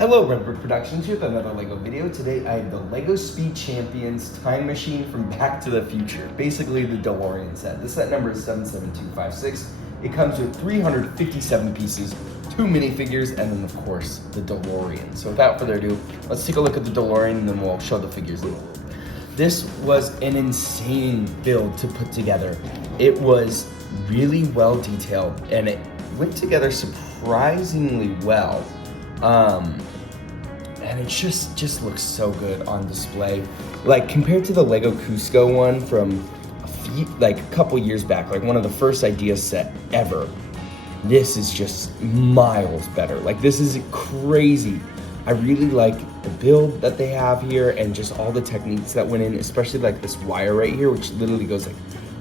Hello, Red Brick Productions here with another LEGO video. Today I have the LEGO Speed Champions Time Machine from Back to the Future. Basically the DeLorean set. The set number is 77256. It comes with 357 pieces, 2 minifigures, and then of course the DeLorean. So without further ado, let's take a look at the DeLorean and then we'll show the figures a little bit. This was an insane build to put together. It was really well detailed and it went together surprisingly well. And it just looks so good on display. Like compared to the Lego Cusco one from a couple years back, like one of the first idea set ever, this is just miles better. Like this is crazy. I really like the build that they have here and just all the techniques that went in, especially like this wire right here, which literally goes like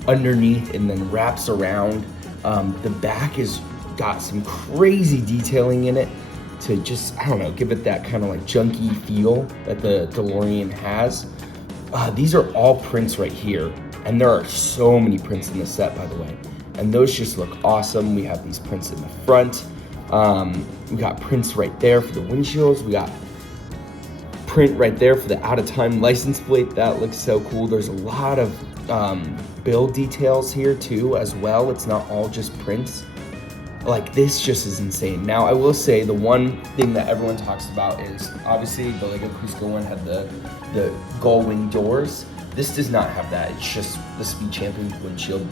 underneath and then wraps around. The back has got some crazy detailing in it to just, I don't know, give it that kind of like junky feel that the DeLorean has. These are all prints right here, and there are so many prints in the set, by the way, and those just look awesome. We have these prints in the front. We got prints right there for the windshields. We got print right there for the out-of-time license plate. That looks so cool. There's a lot of build details here too as well. It's not all just prints. Like this just is insane. Now I will say the one thing that everyone talks about is obviously the Lego Cusco one had the gull wing doors. This does not have that. It's just the Speed Champion windshield.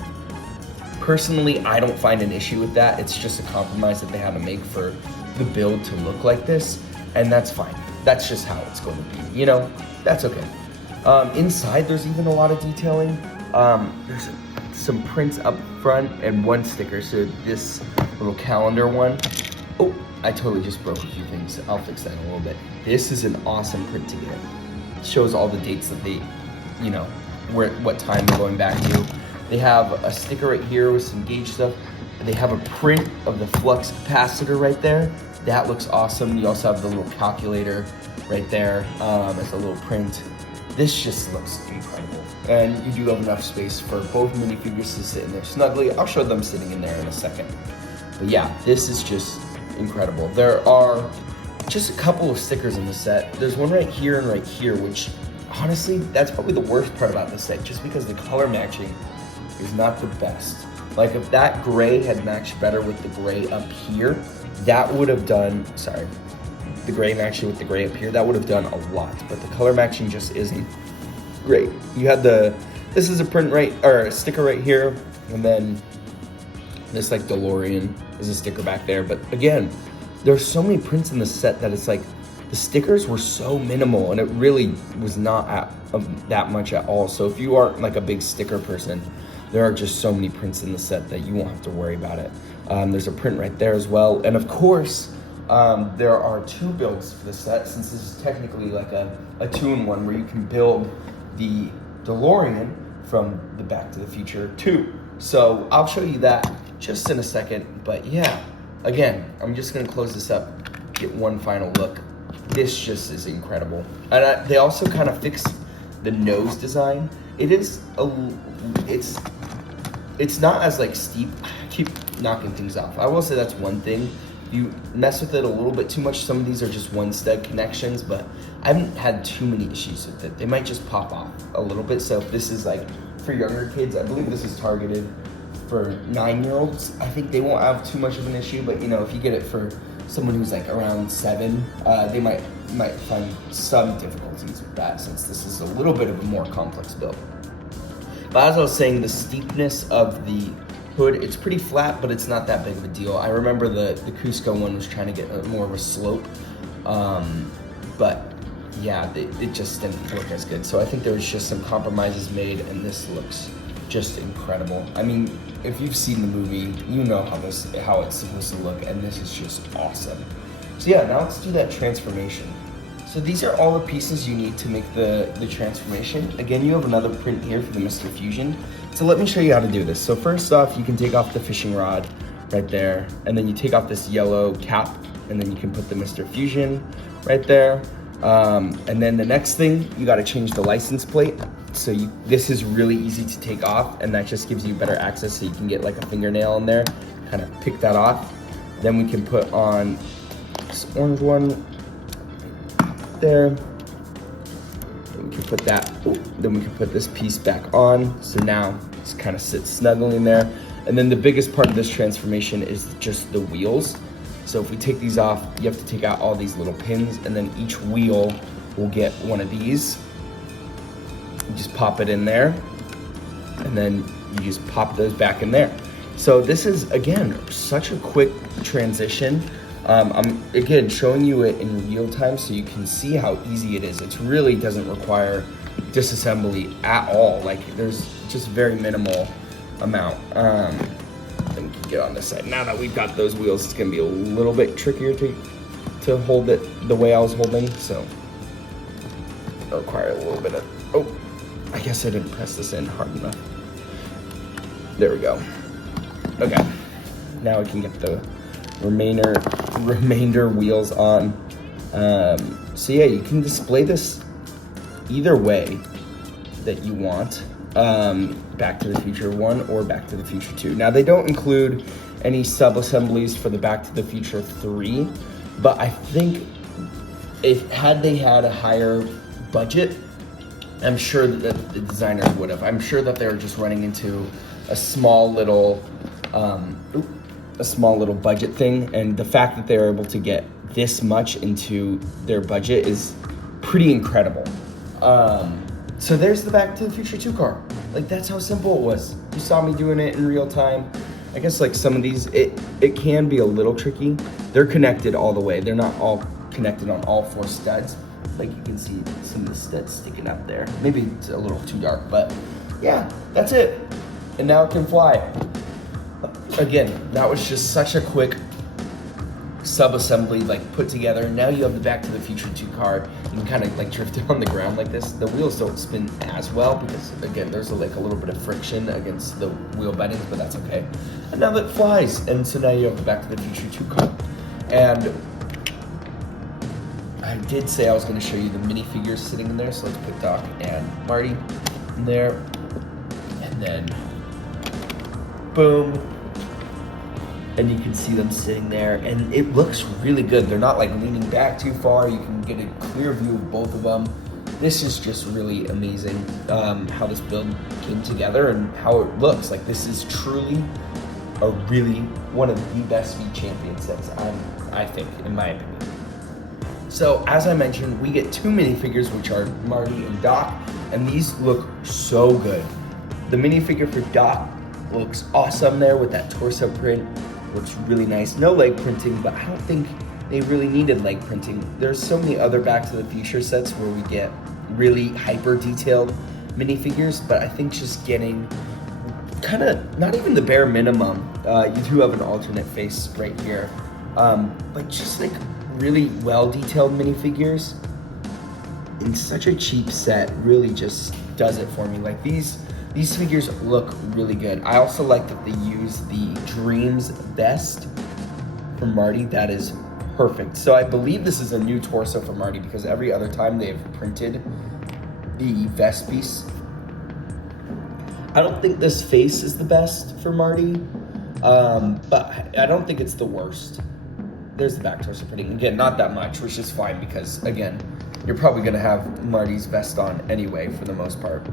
Personally, I don't find an issue with that. It's just a compromise that they had to make for the build to look like this, and that's fine. That's just how it's going to be, you know? That's okay. Inside there's even a lot of detailing. There's some prints up front and one sticker, so this little calendar one. Oh, I totally just broke a few things. I'll fix that in a little bit. This is an awesome print to get. It shows all the dates that they, you know, what time they're going back to. They have a sticker right here with some gauge stuff. They have a print of the flux capacitor right there. That looks awesome. You also have the little calculator right there as a little print. This just looks incredible. And you do have enough space for both minifigures to sit in there snugly. I'll show them sitting in there in a second. But yeah, this is just incredible. There are just a couple of stickers in the set. There's one right here and right here, which honestly, that's probably the worst part about the set, just because the color matching is not the best. Like if that gray had matched better with the gray up here, that would have done, sorry, the gray matching with the gray up here, that would have done a lot, but the color matching just isn't great. You had this is a print right, or a sticker right here, and then this like DeLorean is a sticker back there. But again, there's so many prints in the set that it's like the stickers were so minimal and it really was not that much at all. So if you aren't like a big sticker person, there are just so many prints in the set that you won't have to worry about it. There's a print right there as well. And of course, there are 2 builds for the set, since this is technically like a 2-in-1 where you can build the DeLorean from the Back to the Future 2. So I'll show you that just in a second. But yeah, again, I'm just gonna close this up, get one final look. This just is incredible. And they also kind of fixed the nose design. It's not as like steep. I keep knocking things off. I will say that's one thing. You mess with it a little bit too much. Some of these are just one stud connections, but I haven't had too many issues with it. They might just pop off a little bit. So if this is like for younger kids, I believe this is targeted for 9-year-olds. I think they won't have too much of an issue, but you know, if you get it for someone who's like around 7, they might find some difficulties with that, since this is a little bit of a more complex build. But as I was saying, the steepness of the hood, it's pretty flat, but it's not that big of a deal. I remember the Cusco one was trying to get more of a slope, but yeah, it just didn't look as good. So I think there was just some compromises made, and this looks just incredible. I mean, if you've seen the movie, you know how it's supposed to look, and this is just awesome. So yeah, now let's do that transformation. So these are all the pieces you need to make the transformation. Again, you have another print here for the Mr. Fusion. So let me show you how to do this. So first off, you can take off the fishing rod right there, and then you take off this yellow cap, and then you can put the Mr. Fusion right there. And then the next thing, you gotta change the license plate. So this is really easy to take off, and that just gives you better access, so you can get like a fingernail in there, kind of pick that off. Then we can put on this orange one, there. Then we can put that, then we can put this piece back on. So now it's kind of sits snugly in there. And then the biggest part of this transformation is just the wheels. So if we take these off, you have to take out all these little pins, and then each wheel will get one of these. You just pop it in there, and then you just pop those back in there. So this is, again, such a quick transition. I'm, again, showing you it in real time so you can see how easy it is. It really doesn't require disassembly at all. Like, there's just very minimal amount. Then we can get on this side. Now that we've got those wheels, it's gonna be a little bit trickier to hold it the way I was holding, so it'll require a little bit of, oh, I guess I didn't press this in hard enough. There we go. Okay, now we can get the remainder wheels on. So yeah, you can display this either way that you want. Back to the Future 1 or Back to the Future 2. Now, they don't include any sub-assemblies for the Back to the Future 3, but I think had they had a higher budget, I'm sure that the designers would have. I'm sure that they're just running into a small little budget thing, and the fact that they're able to get this much into their budget is pretty incredible. So there's the Back to the Future 2 car. Like, that's how simple it was. You saw me doing it in real time. I guess like some of these, it can be a little tricky. They're connected all the way. They're not all connected on all 4 studs. Like, you can see some of the studs sticking up there. Maybe it's a little too dark, but yeah, that's it. And now it can fly. Again, that was just such a quick sub-assembly, like, put together. Now you have the Back to the Future 2 car. You can kind of like drift it on the ground like this. The wheels don't spin as well because, again, there's a little bit of friction against the wheel beddings, but that's okay. And now that flies, and so now you have the Back to the Future 2 car. And I did say I was going to show you the minifigures sitting in there, so let's put Doc and Marty in there, and then boom. And you can see them sitting there, and it looks really good. They're not like leaning back too far. You can get a clear view of both of them. This is just really amazing how this build came together and how it looks. Like, this is truly one of the best V Champion sets, I think, in my opinion. So as I mentioned, we get 2 minifigures, which are Marty and Doc, and these look so good. The minifigure for Doc looks awesome there with that torso print. Looks really nice. No leg printing, but I don't think they really needed leg printing. There's so many other Back to the Future sets where we get really hyper detailed minifigures, but I think just getting kind of not even the bare minimum. You do have an alternate face right here, but just like really well detailed minifigures in such a cheap set really just does it for me. Like, these figures look really good. I also like that they use the Dreams vest for Marty. That is perfect. So I believe this is a new torso for Marty because every other time they've printed the vest piece. I don't think this face is the best for Marty, but I don't think it's the worst. There's the back torso printing. Again, not that much, which is fine because, again, you're probably gonna have Marty's vest on anyway for the most part.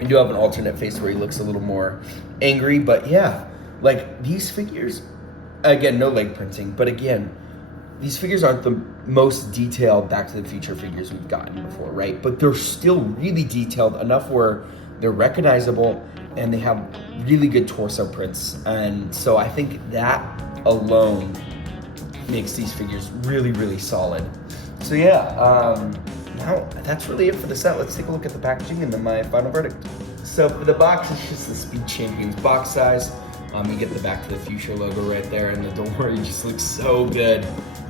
You do have an alternate face where he looks a little more angry, but yeah, like, these figures, again, no leg printing, but again, these figures aren't the most detailed Back to the Future figures we've gotten before, right? But they're still really detailed enough where they're recognizable and they have really good torso prints. And so I think that alone makes these figures really, really solid. So yeah, now that's really it for the set. Let's take a look at the packaging and then my final verdict. So for the box, it's just the Speed Champions box size. You get the Back to the Future logo right there, and the door just looks so good.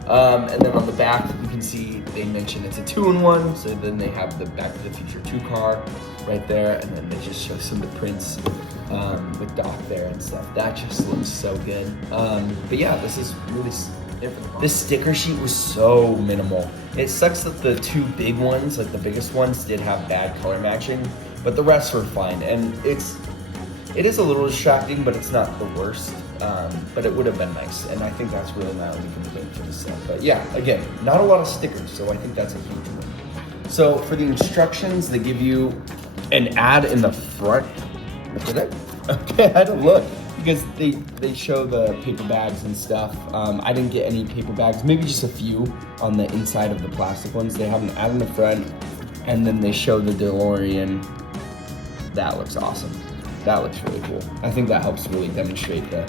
And then on the back, you can see they mention it's a 2-in-1. So then they have the Back to the Future 2 car right there, and then they just show some of the prints with Doc there and stuff. That just looks so good. But yeah, this is really. This sticker sheet was so minimal. It sucks that the 2 big ones, like the biggest ones, did have bad color matching, but the rest were fine. And it is a little distracting, but it's not the worst. but it would have been nice. And I think that's really my only complaint for the set. But yeah, again, not a lot of stickers, so I think that's a huge win. So for the instructions, they give you an ad in the front. Did I? Okay, I had to look because they show the paper bags and stuff. I didn't get any paper bags, maybe just a few on the inside of the plastic ones. They have an ad in the front, and then they show the DeLorean. That looks awesome. That looks really cool. I think that helps really demonstrate the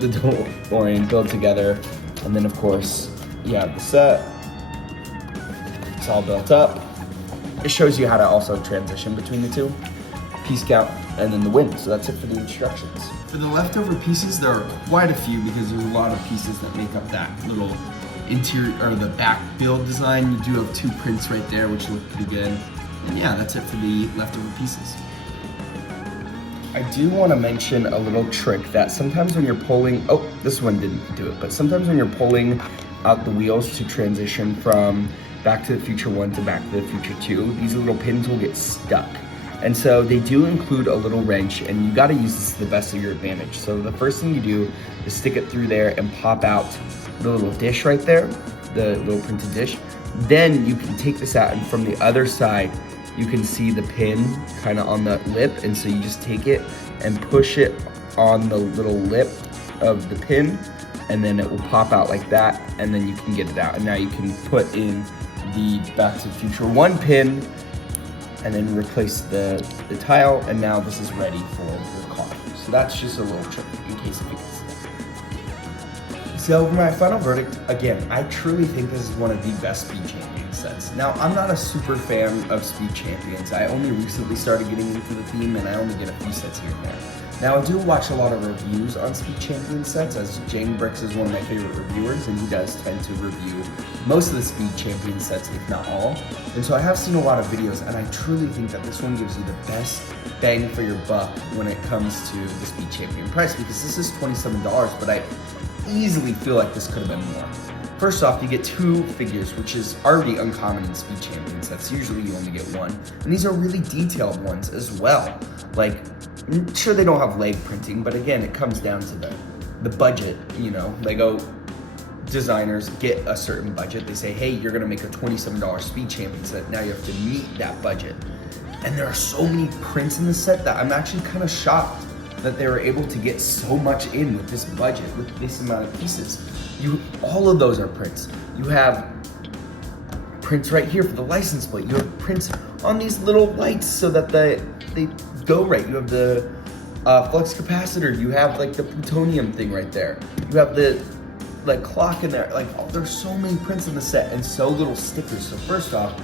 DeLorean built together. And then of course, you have the set. It's all built up. It shows you how to also transition between the two. Piece count, and then the win. So that's it for the instructions. For the leftover pieces, there are quite a few because there's a lot of pieces that make up that little interior, or the back build design. You do have 2 prints right there, which look pretty good. And yeah, that's it for the leftover pieces. I do want to mention a little trick that sometimes when you're pulling, oh, this one didn't do it, but sometimes when you're pulling out the wheels to transition from Back to the Future 1 to Back to the Future 2, these little pins will get stuck. And so they do include a little wrench, and you got to use this to the best of your advantage. So the first thing you do is stick it through there and pop out the little dish right there, the little printed dish. Then you can take this out, and from the other side, you can see the pin kind of on the lip. And so you just take it and push it on the little lip of the pin, and then it will pop out like that, and then you can get it out. And now you can put in the Back to the Future 1 pin, and then replace the tile, and now this is ready for the car. So that's just a little trick in case it gets. So my final verdict, again, I truly think this is one of the best Speed Champion sets. Now, I'm not a super fan of Speed Champions. I only recently started getting into the theme, and I only get a few sets here and there. Now, I do watch a lot of reviews on Speed Champion sets, as Jane Bricks is one of my favorite reviewers, and he does tend to review most of the Speed Champion sets, if not all. And so I have seen a lot of videos, and I truly think that this one gives you the best bang for your buck when it comes to the Speed Champion price, because this is $27, but I easily feel like this could have been more. First off, you get 2 figures, which is already uncommon in Speed Champion sets. Usually you only get 1. And these are really detailed ones as well. Like, sure, they don't have leg printing, but again, it comes down to the budget. You know, Lego designers get a certain budget. They say, hey, you're gonna make a $27 Speed Champion set. Now you have to meet that budget. And there are so many prints in the set that I'm actually kind of shocked that they were able to get so much in with this budget, with this amount of pieces. All of those are prints. You have prints right here for the license plate. You have prints on these little lights so that they go right. You have the flux capacitor. You have like the plutonium thing right there. You have the like clock in there. Like, oh, there's so many prints in the set and so little stickers. So first off,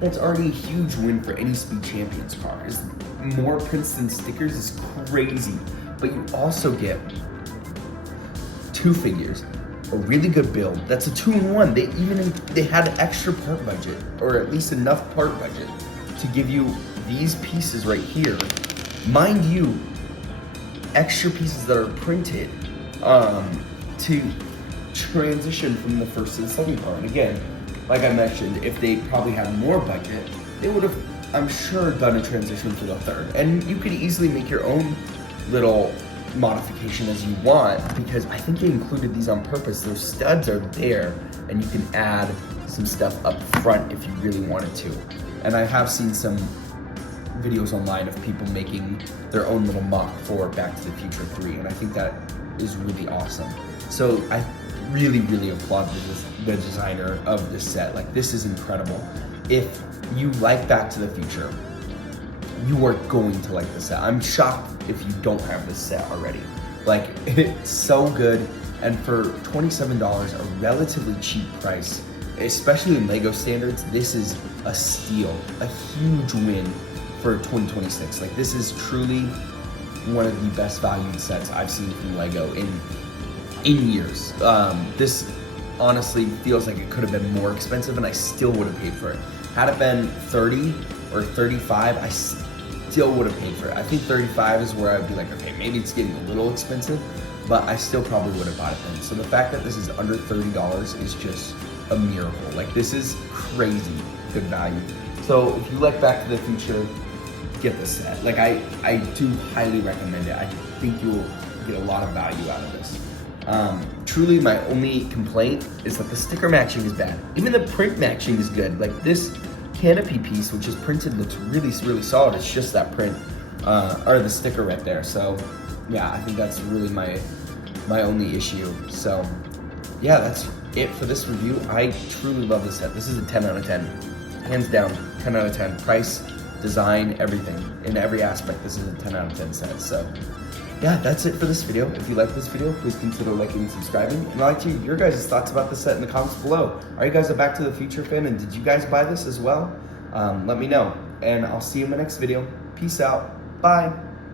that's already a huge win for any Speed Champions car. Is more prints than stickers is crazy. But you also get 2 figures, a really good build. That's a 2-in-1. They had an extra part budget, or at least enough part budget to give you these pieces right here. Mind you, extra pieces that are printed to transition from the first to the second car. And again, like I mentioned, if they probably had more budget, they would have, I'm sure, done a transition for the third. And you could easily make your own little modification as you want, because I think they included these on purpose. Those studs are there, and you can add some stuff up front if you really wanted to. And I have seen some videos online of people making their own little mock for Back to the Future 3, and I think that is really awesome. So I really, really applaud the designer of this set. Like, this is incredible. If you like Back to the Future, you are going to like this set. I'm shocked if you don't have this set already. Like, it's so good, and for $27, a relatively cheap price, especially in Lego standards, this is a steal, a huge win for 2026. Like, this is truly one of the best valued sets I've seen from Lego in years. This honestly feels like it could have been more expensive, and I still would have paid for it. Had it been 30 or 35, I still would have paid for it. I think 35 is where I'd be like, okay, maybe it's getting a little expensive, but I still probably would have bought it then. So the fact that this is under $30 is just a miracle. Like, this is crazy good value. So if you like Back to the Future, get this set. Like, I do highly recommend it. I think you'll get a lot of value out of this. Truly, my only complaint is that the sticker matching is bad. Even the print matching is good. Like this canopy piece, which is printed, looks really, really solid. It's just that print, or the sticker right there. So yeah, I think that's really my only issue. So yeah, that's it for this review. I truly love this set. This is a 10 out of 10. Hands down, 10 out of 10. Price, design, everything. In every aspect, this is a 10 out of 10 set. So yeah, that's it for this video. If you like this video, please consider liking and subscribing. And I'd like to hear your guys' thoughts about the set in the comments below. Are you guys a Back to the Future fan, and did you guys buy this as well? Let me know, and I'll see you in my next video. Peace out. Bye.